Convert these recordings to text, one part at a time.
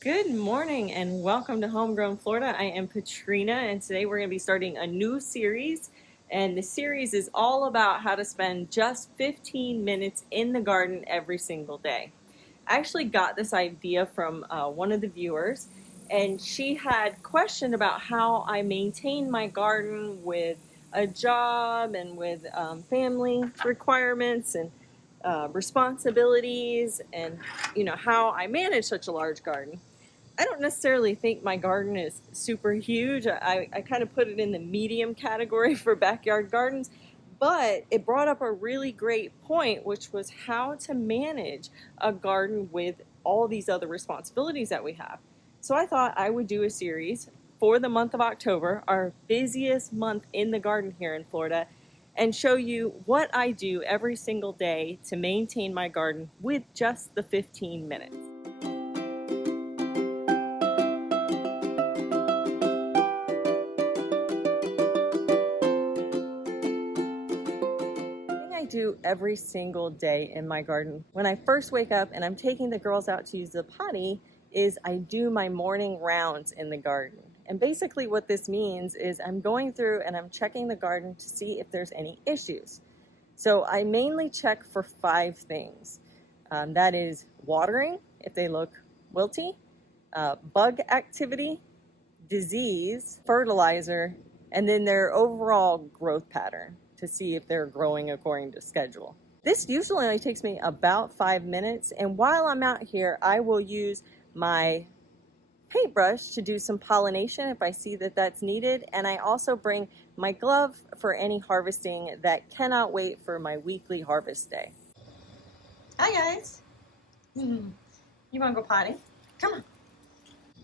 Good morning and welcome to Homegrown Florida. I am Katrina and today we're going to be starting a new series, and the series is all about how to spend just 15 minutes in the garden every single day. I actually got this idea from one of the viewers, and she had questioned about how I maintain my garden with a job and with family requirements and responsibilities, and how I manage such a large garden. I don't necessarily think my garden is super huge. I kind of put it in the medium category for backyard gardens, but it brought up a really great point, which was how to manage a garden with all these other responsibilities that we have. So I thought I would do a series for the month of October, our busiest month in the garden here in Florida, and show you what I do every single day to maintain my garden with just the 15 minutes. I do every single day in my garden when I first wake up and I'm taking the girls out to use the potty is I do my morning rounds in the garden. And basically what this means is I'm going through and I'm checking the garden to see if there's any issues. So I mainly check for 5 things. That is watering, if they look wilty, bug activity, disease, fertilizer, and then their overall growth pattern to see if they're growing according to schedule. This usually only takes me about 5 minutes, and while I'm out here, I will use my paintbrush to do some pollination if I see that that's needed, and I also bring my glove for any harvesting that cannot wait for my weekly harvest day. Hi guys! You want to go potty? Come on!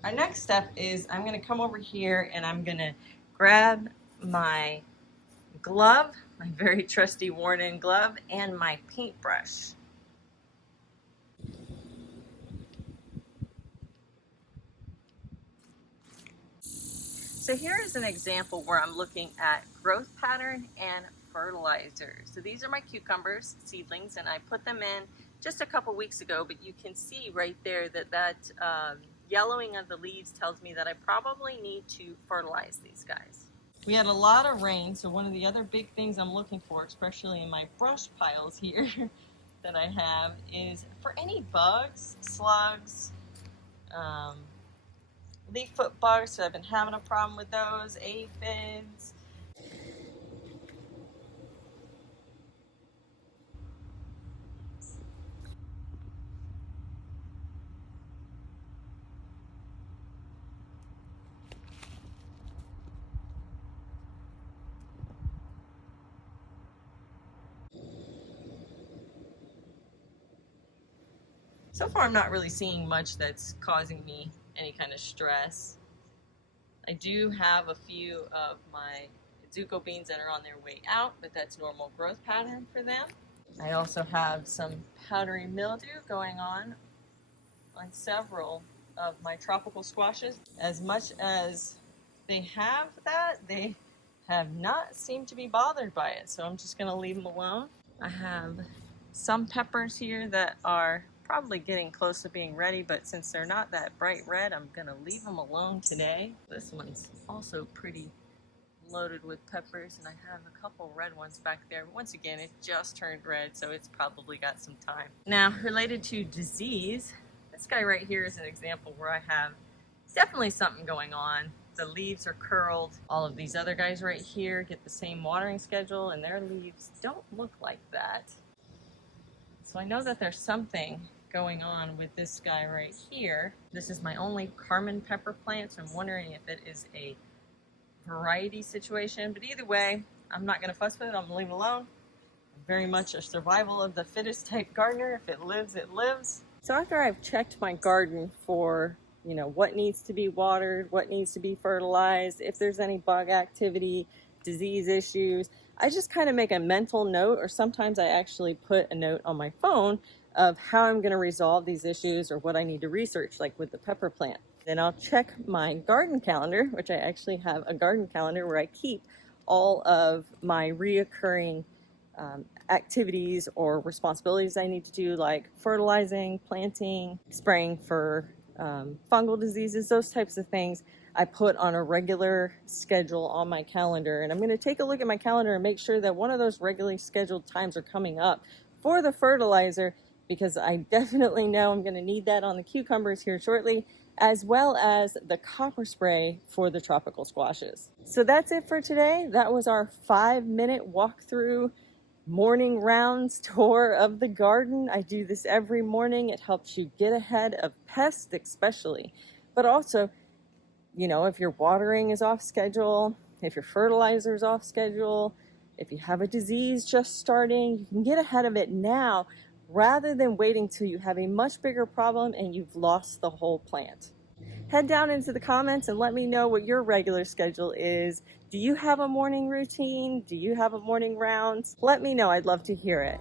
Our next step is I'm going to come over here and I'm going to grab my glove, my very trusty worn-in glove, and my paintbrush. So here is an example where I'm looking at growth pattern and fertilizer. So these are my cucumbers, seedlings, and I put them in just a couple weeks ago, but you can see right there that yellowing of the leaves tells me that I probably need to fertilize these guys. We had a lot of rain, so one of the other big things I'm looking for, especially in my brush piles here that I have, is for any bugs, slugs, leaf foot bugs. So I've been having a problem with those, aphids. So far I'm not really seeing much that's causing me any kind of stress. I do have a few of my zucco beans that are on their way out, but that's normal growth pattern for them. I also have some powdery mildew going on several of my tropical squashes. As much as they have that, they have not seemed to be bothered by it, so I'm just going to leave them alone. I have some peppers here that are probably getting close to being ready, but since they're not that bright red, I'm going to leave them alone today. This one's also pretty loaded with peppers, and I have a couple red ones back there. Once again, it just turned red, so it's probably got some time. Now, related to disease, this guy right here is an example where I have definitely something going on. The leaves are curled. All of these other guys right here get the same watering schedule, and their leaves don't look like that. So I know that there's something going on with this guy right here. This is my only Carmen pepper plant, so I'm wondering if it is a variety situation. But either way, I'm not going to fuss with it. I'm going to leave it alone. I'm very much a survival of the fittest type gardener. If it lives, it lives. So after I've checked my garden for what needs to be watered, what needs to be fertilized, if there's any bug activity, disease issues, I just kind of make a mental note, or sometimes I actually put a note on my phone of how I'm going to resolve these issues or what I need to research, like with the pepper plant. Then I'll check my garden calendar, which I actually have a garden calendar where I keep all of my reoccurring activities or responsibilities I need to do, like fertilizing, planting, spraying for fungal diseases, those types of things I put on a regular schedule on my calendar. And I'm going to take a look at my calendar and make sure that one of those regularly scheduled times are coming up for the fertilizer, because I definitely know I'm going to need that on the cucumbers here shortly, as well as the copper spray for the tropical squashes. So that's it for today. That was our 5-minute walkthrough morning rounds tour of the garden. I do this every morning. It helps you get ahead of pests especially, but also, you know, if your watering is off schedule, if your fertilizer is off schedule, if you have a disease just starting, you can get ahead of it now rather than waiting till you have a much bigger problem and you've lost the whole plant. Head down into the comments and let me know what your regular schedule is. Do you have a morning routine? Do you have a morning rounds? Let me know. I'd love to hear it.